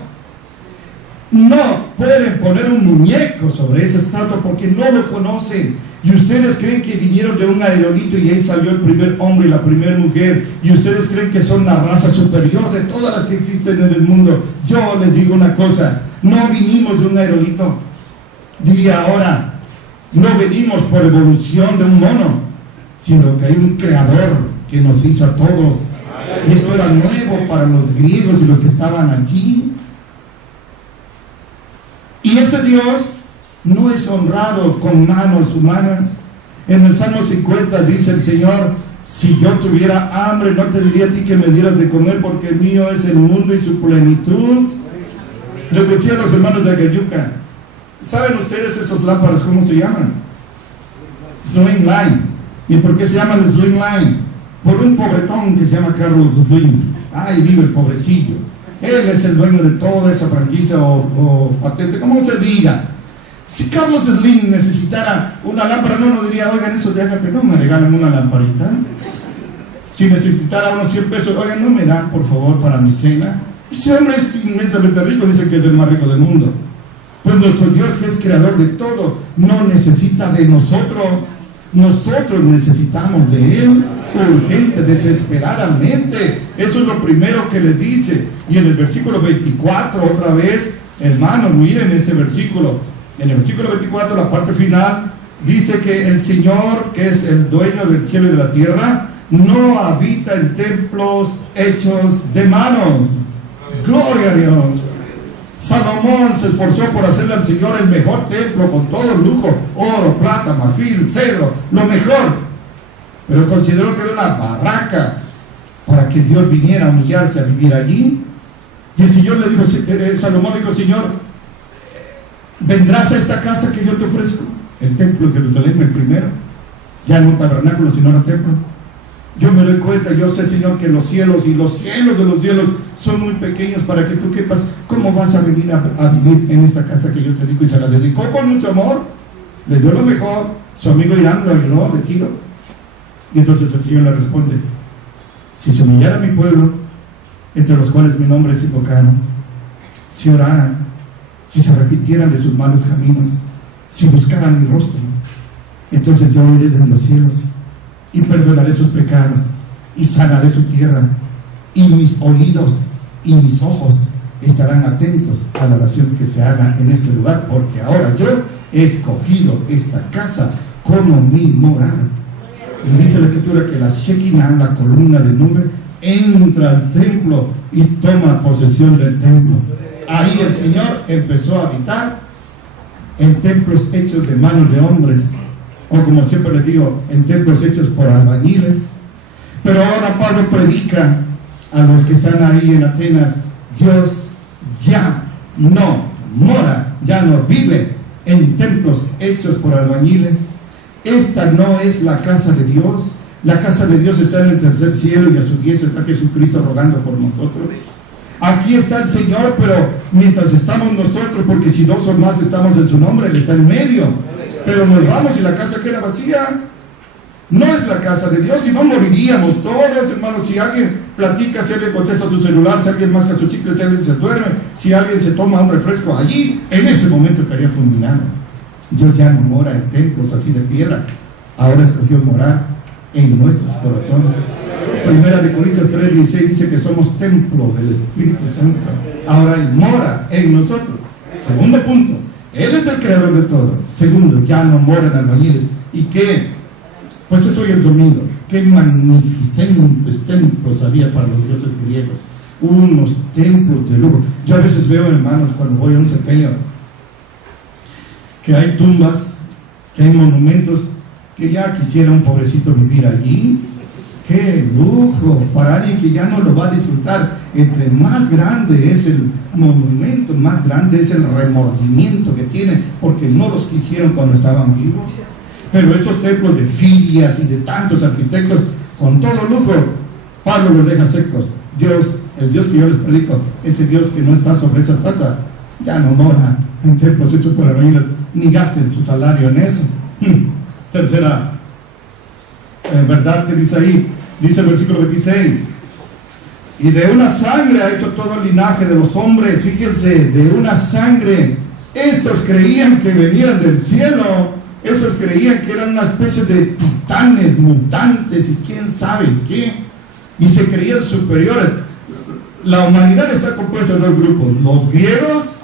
No pueden poner un muñeco sobre esa estatua porque no lo conocen. Y ustedes creen que vinieron de un aerolito y ahí salió el primer hombre y la primera mujer. Y ustedes creen que son la raza superior de todas las que existen en el mundo. Yo les digo una cosa, no vinimos de un aerolito. Diría ahora, no venimos por evolución de un mono, sino que hay un creador que nos hizo a todos. Y esto era nuevo para los griegos y los que estaban allí. Y ese Dios no es honrado con manos humanas. En el Salmo 50 dice el Señor: si yo tuviera hambre, no te diría a ti que me dieras de comer, porque mío es el mundo y su plenitud. Les decía a los hermanos de Agayuca, ¿saben ustedes esas lámparas cómo se llaman? Slimline. ¿Y por qué se llaman Slimline? Por un pobretón que se llama Carlos Slim. Ahí vive el pobrecillo. Él es el dueño de toda esa franquicia o patente, como se diga. Si Carlos Slim necesitara una lámpara, no diría: oigan, eso de Ágape, no me regalan una lamparita. Si necesitara unos 100 pesos, oigan, no me dan por favor para mi cena. Ese hombre es inmensamente rico, dice que es el más rico del mundo. Pues nuestro Dios, que es creador de todo, no necesita de nosotros. Nosotros necesitamos de Él urgente, desesperadamente. Eso es lo primero que les dice. Y en el versículo 24, otra vez, hermanos, miren este versículo. En el versículo 24, la parte final, dice que el Señor, que es el dueño del cielo y de la tierra, no habita en templos hechos de manos. Gloria a Dios. Salomón se esforzó por hacerle al Señor el mejor templo, con todo el lujo: oro, plata, marfil, cedro, lo mejor. Pero consideró que era una barraca para que Dios viniera a humillarse a vivir allí. Y el Señor le dijo, Salomón le dijo: Señor, ¿vendrás a esta casa que yo te ofrezco? El templo de Jerusalén, el primero. Ya no un tabernáculo, sino un templo. Yo me doy cuenta, yo sé, Señor, que los cielos y los cielos de los cielos son muy pequeños para que tú quepas. ¿Cómo vas a venir a vivir en esta casa que yo te digo? Y se la dedicó con mucho amor. Le dio lo mejor. Su amigo Irán lo ayudó de tiro. Y entonces el Señor le responde: si se humillara mi pueblo, entre los cuales mi nombre es invocado, si oraran, si se arrepintieran de sus malos caminos, si buscaran mi rostro, entonces yo oiré desde los cielos y perdonaré sus pecados y sanaré su tierra, y mis oídos y mis ojos estarán atentos a la oración que se haga en este lugar, porque ahora yo he escogido esta casa como mi morada. Y dice la Escritura que la Shekinah, la columna de nube, entra al templo y toma posesión del templo. Ahí el Señor empezó a habitar en templos hechos de manos de hombres, o como siempre les digo, en templos hechos por albañiles. Pero ahora Pablo predica a los que están ahí en Atenas: Dios ya no mora, ya no vive en templos hechos por albañiles. Esta no es la casa de Dios. La casa de Dios está en el tercer cielo, y a su diestra está Jesucristo rogando por nosotros. Aquí está el Señor, pero mientras estamos nosotros, porque si dos o más estamos en su nombre, Él está en medio. Pero nos vamos y la casa queda vacía. No es la casa de Dios, si no moriríamos todos, hermanos. Si alguien platica, si alguien contesta su celular, si alguien masca su chicle, si alguien se duerme, si alguien se toma un refresco allí, en ese momento estaría fulminado. Dios ya no mora en templos así de piedra, ahora escogió morar en nuestros corazones. Primera de Corintios 3:16 dice que somos templo del Espíritu Santo. Ahora Él mora en nosotros. Segundo punto, Él es el creador de todo. Segundo, ya no mora en albañiles. ¿Y qué? Pues eso hoy el domingo. Qué magnificentes templos había para los dioses griegos. Unos templos de lujo. Yo a veces veo, hermanos, cuando voy a un sepelio, que hay tumbas, que hay monumentos, que ya quisiera un pobrecito vivir allí. ¡Qué lujo! Para alguien que ya no lo va a disfrutar. Entre más grande es el monumento, más grande es el remordimiento que tiene, porque no los quisieron cuando estaban vivos. Pero estos templos de Filias y de tantos arquitectos, con todo lujo, Pablo los deja secos. Dios, el Dios que yo les predico, ese Dios que no está sobre esa estatua, ya no mora en templos hechos por albañiles, ni gasten su salario en eso. Tercera verdad que dice ahí, dice el versículo 26: y de una sangre ha hecho todo el linaje de los hombres. Fíjense, de una sangre. Estos creían que venían del cielo, Esos creían que eran una especie de titanes, mutantes y quién sabe qué, y se creían superiores. La humanidad está compuesta de dos grupos, los griegos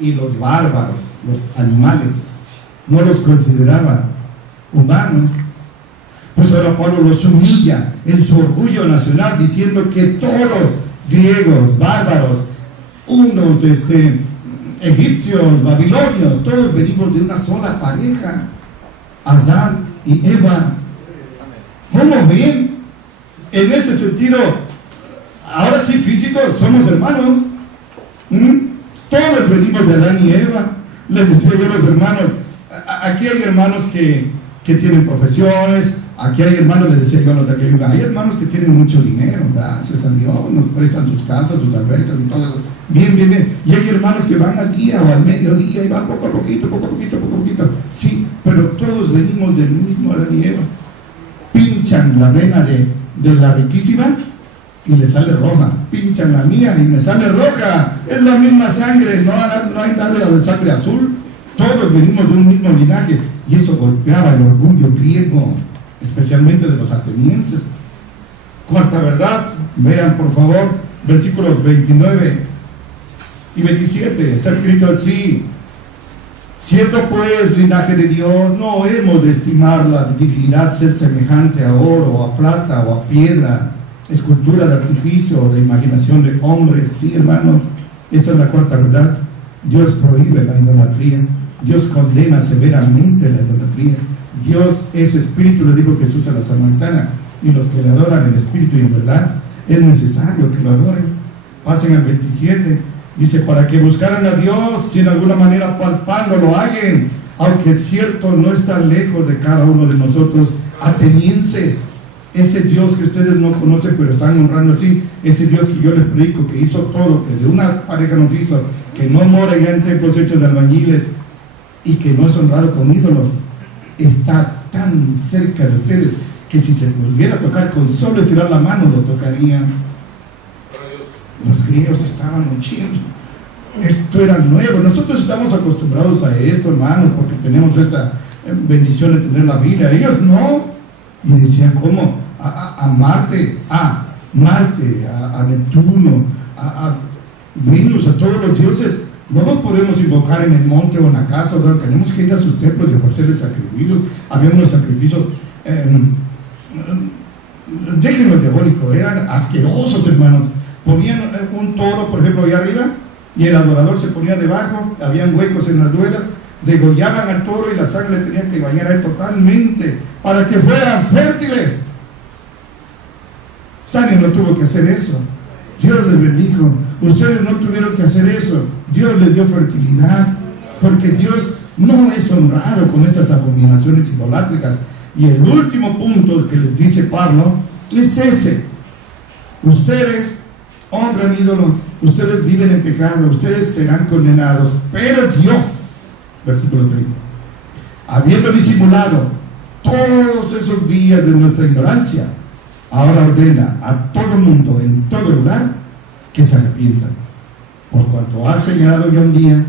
y los bárbaros, los animales. No los consideraban humanos. Pues ahora Pablo los humilla en su orgullo nacional, diciendo que todos, griegos, bárbaros, unos egipcios, babilonios, todos venimos de una sola pareja, Adán y Eva. ¿Cómo ven? En ese sentido, ahora sí, físicos, somos hermanos. Todos venimos de Adán y Eva. Les decía yo a los hermanos, aquí hay hermanos que tienen profesiones, aquí hay hermanos, les decía yo a los de aquel lugar, hay hermanos que tienen mucho dinero, gracias a Dios, nos prestan sus casas, sus albercas y todo eso. Bien, bien, bien. Y hay hermanos que van al día o al mediodía y van poco a poquito. Sí, pero todos venimos del mismo Adán y Eva. Pinchan la vena de la riquísima y le sale roja. Pinchan la mía y me sale roja. Es la misma sangre, no hay nada de sangre azul. Todos venimos de un mismo linaje. Y eso golpeaba el orgullo griego, especialmente de los atenienses. Cuarta verdad, vean por favor, versículos 29 y 27, está escrito así: siendo pues linaje de Dios, no hemos de estimar la dignidad ser semejante a oro, a plata o a piedra, escultura de artificio o de imaginación de hombres. Sí, hermanos, esta es la cuarta verdad. Dios prohíbe la idolatría. Dios condena severamente la idolatría. Dios es espíritu, le dijo Jesús a la samaritana, y los que le adoran en espíritu y en verdad, es necesario que lo adoren. Pasen al 27, dice: para que buscaran a Dios, si en alguna manera palpando lo hallen, aunque es cierto, no está lejos de cada uno de nosotros. Atenienses, ese Dios que ustedes no conocen pero están honrando así, ese Dios que yo les predico, que hizo todo, que de una pareja nos hizo, que no mora ya en templos hechos de albañiles y que no es honrado con ídolos, está tan cerca de ustedes que si se pudiera tocar, con solo estirar la mano lo tocarían. Los griegos estaban huyendo. Esto era nuevo. Nosotros estamos acostumbrados a esto, hermanos, porque tenemos esta bendición de tener la Biblia. Ellos no. Y decían, ¿cómo? A Marte, a Neptuno, a Venus, a todos los dioses. No los podemos invocar en el monte o en la casa, ¿verdad? Tenemos que ir a sus templos y ofrecerles sacrificios. Había unos sacrificios, déjenlo diabólico, eran asquerosos, hermanos. Ponían un toro, por ejemplo, ahí arriba, y el adorador se ponía debajo, habían huecos en las duelas, degollaban al toro y la sangre tenía que bañar a él totalmente para que fueran fértiles. Daniel no tuvo que hacer eso. Dios les bendijo. Ustedes no tuvieron que hacer eso. Dios les dio fertilidad, porque Dios no es honrado con estas abominaciones idolátricas. Y el último punto que les dice Pablo es ese: ustedes honran ídolos, ustedes viven en pecado, ustedes serán condenados, pero Dios, versículo 30, habiendo disimulado todos esos días de nuestra ignorancia, ahora ordena a todo el mundo en todo lugar que se arrepientan, por cuanto ha señalado ya un día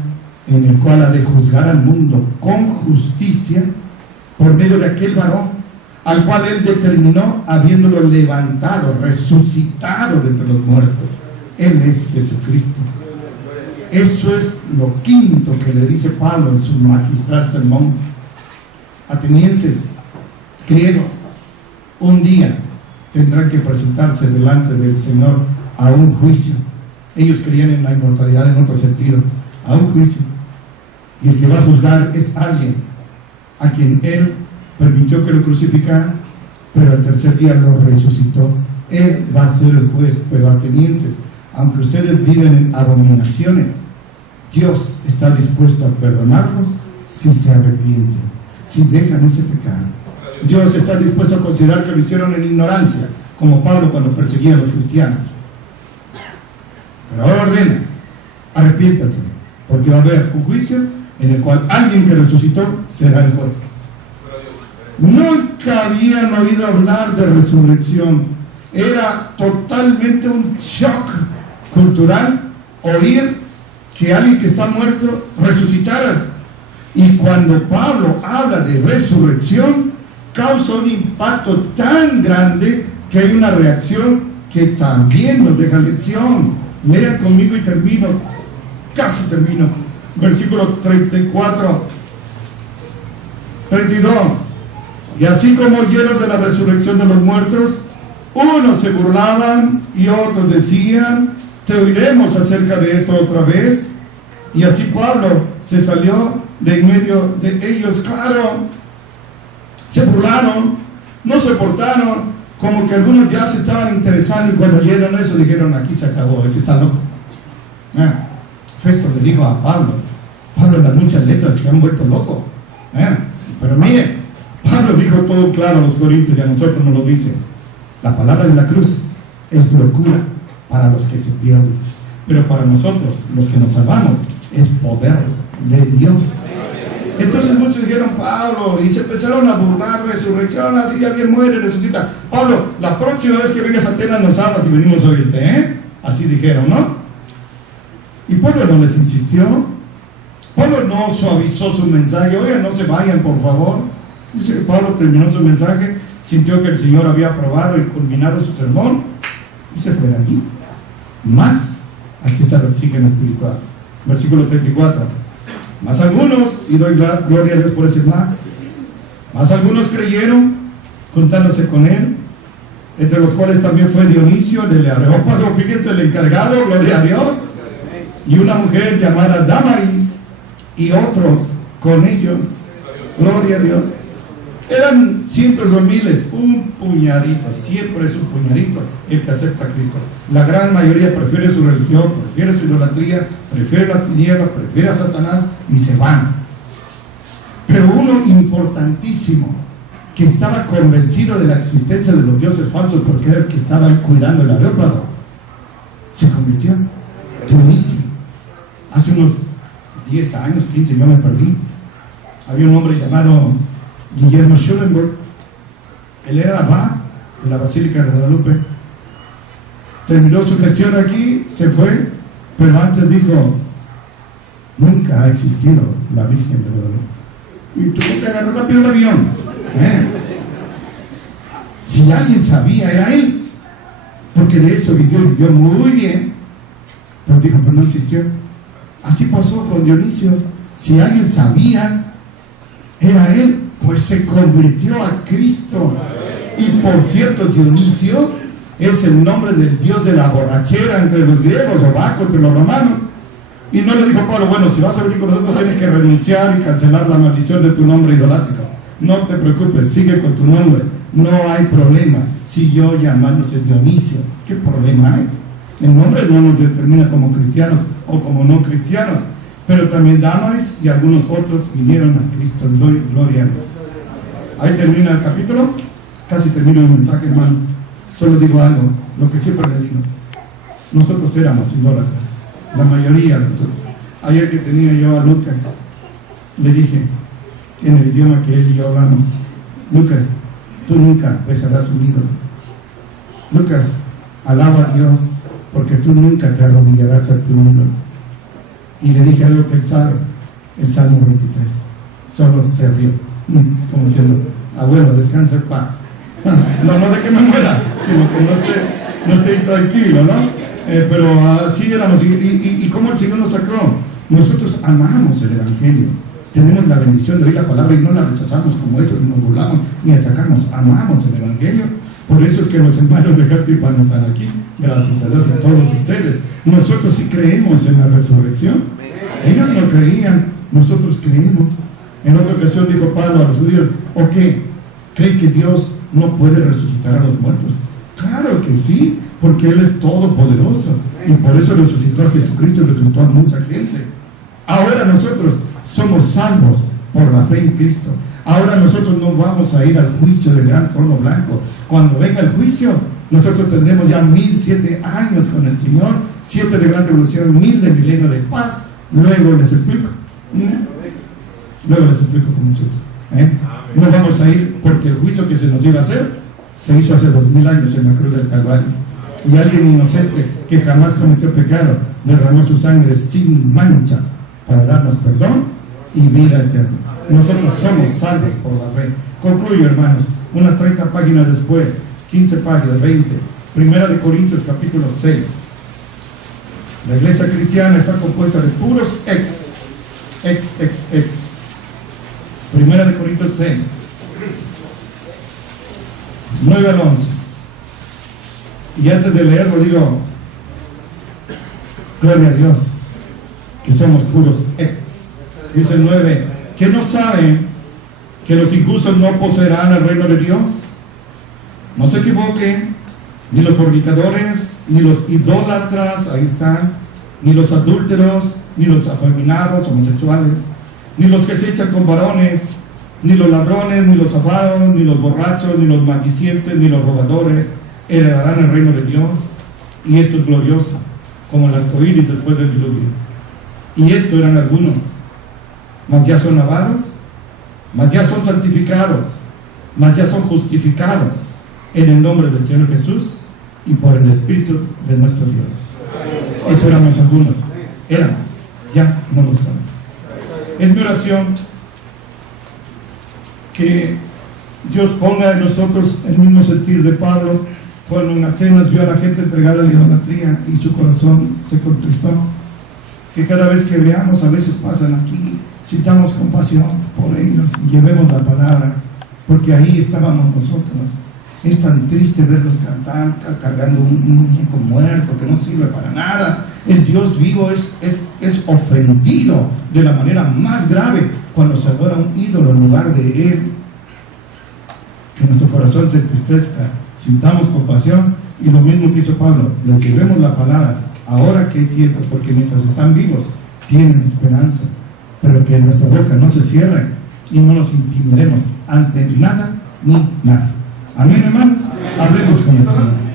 en el cual ha de juzgar al mundo con justicia por medio de aquel varón al cual él determinó, habiéndolo levantado, resucitado de entre los muertos. Él es Jesucristo. Eso es lo quinto que le dice Pablo en su magistral sermón. Atenienses, griegos, un día tendrán que presentarse delante del Señor a un juicio. Ellos creían en la inmortalidad en otro sentido, a un juicio. Y el que va a juzgar es alguien a quien Él permitió que lo crucificaran, pero al tercer día lo resucitó. Él va a ser el juez. Pero atenienses, aunque ustedes viven en abominaciones, Dios está dispuesto a perdonarlos si se arrepienten, si dejan ese pecado. Dios está dispuesto a considerar que lo hicieron en ignorancia, como Pablo cuando perseguía a los cristianos. Pero ahora ordena: arrepiéntanse, porque va a haber un juicio en el cual alguien que resucitó será el juez. Nunca habían oído hablar de resurrección. Era totalmente un shock cultural oír que alguien que está muerto resucitara. Y cuando Pablo habla de resurrección, causa un impacto tan grande que hay una reacción que también nos deja lección. Lean conmigo y termino, casi termino. Versículo 34, 32. Y así como oyeron de la resurrección de los muertos, unos se burlaban y otros decían, te oiremos acerca de esto otra vez. Y así Pablo se salió de en medio de ellos. Claro, se burlaron, no soportaron, como que algunos ya se estaban interesando, y cuando oyeron eso dijeron, aquí se acabó, ese está loco. Festo le dijo a Pablo en las muchas letras que han vuelto loco. Pero mire, Pablo dijo todo claro a los corintios y a nosotros nos lo dice. La palabra de la cruz es locura para los que se pierden, pero para nosotros, los que nos salvamos, es poder de Dios. Entonces muchos dijeron, Pablo, y se empezaron a burlar, resurrección, así alguien muere, resucita. Pablo, la próxima vez que vengas a Atenas nos hablas y venimos a oírte, Así dijeron, ¿no? Y Pablo no les insistió. Pablo no suavizó su mensaje. Oigan, no se vayan, por favor. Dice que Pablo terminó su mensaje, sintió que el Señor había aprobado y culminado su sermón, y se fue de allí. Más, aquí está el oxígeno espiritual. Versículo 34. Más algunos, y doy gloria a Dios por ese más algunos creyeron, juntándose con él, entre los cuales también fue Dionisio del Areópago, fíjense, el encargado, gloria a Dios, y una mujer llamada Damaris, y otros con ellos, gloria a Dios. Eran cientos o miles, un puñadito, siempre es un puñadito el que acepta a Cristo. La gran mayoría prefiere su religión, prefiere su idolatría, prefiere las tinieblas, prefiere a Satanás y se van. Pero uno importantísimo, que estaba convencido de la existencia de los dioses falsos porque era el que estaba ahí cuidando el Areópago, se convirtió. Dionisio. Hace unos 10 años, 15, yo me perdí. Había un hombre llamado Guillermo Schulenburg. Él era abad de la Basílica de Guadalupe. Terminó su gestión aquí, se fue, pero antes dijo, nunca ha existido la Virgen de Guadalupe. Y tuvo que agarrar rápido el avión. Si alguien sabía, era él, porque de eso vivió muy bien, pero dijo, pero no insistió. Así pasó con Dionisio. Si alguien sabía, era él, pues se convirtió a Cristo. Y por cierto, Dionisio es el nombre del dios de la borrachera entre los griegos, o Baco entre los romanos. Y no le dijo Pablo, bueno, si vas a venir con nosotros tienes que renunciar y cancelar la maldición de tu nombre idolátrico. No te preocupes, sigue con tu nombre, no hay problema. Siguió llamándose Dionisio. ¿Qué problema hay? El nombre no nos determina como cristianos o como no cristianos. Pero también Damaris y algunos otros vinieron a Cristo. Gloria a Dios. Ahí termina el capítulo. Casi termino el mensaje, hermanos. Solo digo algo, lo que siempre le digo. Nosotros éramos idólatras, la mayoría de nosotros. Ayer que tenía yo a Lucas, le dije, en el idioma que él y yo hablamos, Lucas, tú nunca besarás un ídolo. Lucas, alaba a Dios, porque tú nunca te arrodillarás a tu ídolo. Y le dije algo que él sabe, el Salmo 23. Solo se rió, como diciendo, abuelo, descansa en paz. No de que me muera, sino que no esté tranquilo, ¿no? Pero así éramos. ¿Y cómo el Señor nos sacó? Nosotros amamos el Evangelio. Tenemos la bendición de oír la palabra y no la rechazamos como ellos, ni nos burlamos, ni atacamos. Amamos el Evangelio. Por eso es que los hermanos de Jastipa no están aquí. Gracias a Dios y a todos ustedes. Nosotros sí creemos en la resurrección. Ellos no creían, nosotros creímos. En otra ocasión dijo Pablo a los judíos, ¿o qué? ¿Creen que Dios no puede resucitar a los muertos? Claro que sí, porque Él es todopoderoso. Y por eso resucitó a Jesucristo y resucitó a mucha gente. Ahora nosotros somos salvos por la fe en Cristo. Ahora nosotros no vamos a ir al juicio del gran trono blanco. Cuando venga el juicio, nosotros tendremos ya 1007 años con el Señor, 7 de gran revolución, 1000 de milenio de paz. Luego les explico. Con muchos. No vamos a ir porque el juicio que se nos iba a hacer se hizo hace 2000 años en la cruz del Calvario. Y alguien inocente que jamás cometió pecado derramó su sangre sin mancha para darnos perdón y vida eterna. Nosotros somos salvos por la fe. Concluyo, hermanos, unas 30 páginas después, 15 páginas, 20. Primera de Corintios, capítulo 6. La iglesia cristiana está compuesta de puros ex. Primera de Corintios 6, 9 al 11. Y antes de leerlo digo, gloria a Dios, que somos puros ex. Dice el 9, que no saben que los injustos no poseerán el reino de Dios. No se equivoquen, ni los fornicadores, ni los idólatras, ahí están, ni los adúlteros, ni los afeminados, homosexuales, ni los que se echan con varones, ni los ladrones, ni los avaros, ni los borrachos, ni los maldicientes, ni los robadores heredarán el reino de Dios. Y esto es glorioso, como el arco iris después del diluvio. Y esto eran algunos, mas ya son lavados, mas ya son santificados, mas ya son justificados en el nombre del Señor Jesús y por el Espíritu de nuestro Dios. Eso éramos algunos, éramos, ya no lo somos. Es mi oración que Dios ponga en nosotros el mismo sentir de Pablo cuando en Atenas vio a la gente entregada a la idolatría y su corazón se contristó. Que cada vez que veamos, a veces pasan aquí, sintamos compasión por ellos y llevemos la palabra, porque ahí estábamos nosotros. Es tan triste verlos cantar, cargando un muñeco muerto que no sirve para nada. El Dios vivo es ofendido de la manera más grave cuando se adora un ídolo en lugar de Él. Que nuestro corazón se entristezca, sintamos compasión, y lo mismo que hizo Pablo, les llevemos la palabra ahora que hay tiempo, porque mientras están vivos tienen esperanza, pero que nuestra boca no se cierre y no nos intimidemos ante nada ni nada. Amén, hermanos. Hablemos con el Señor.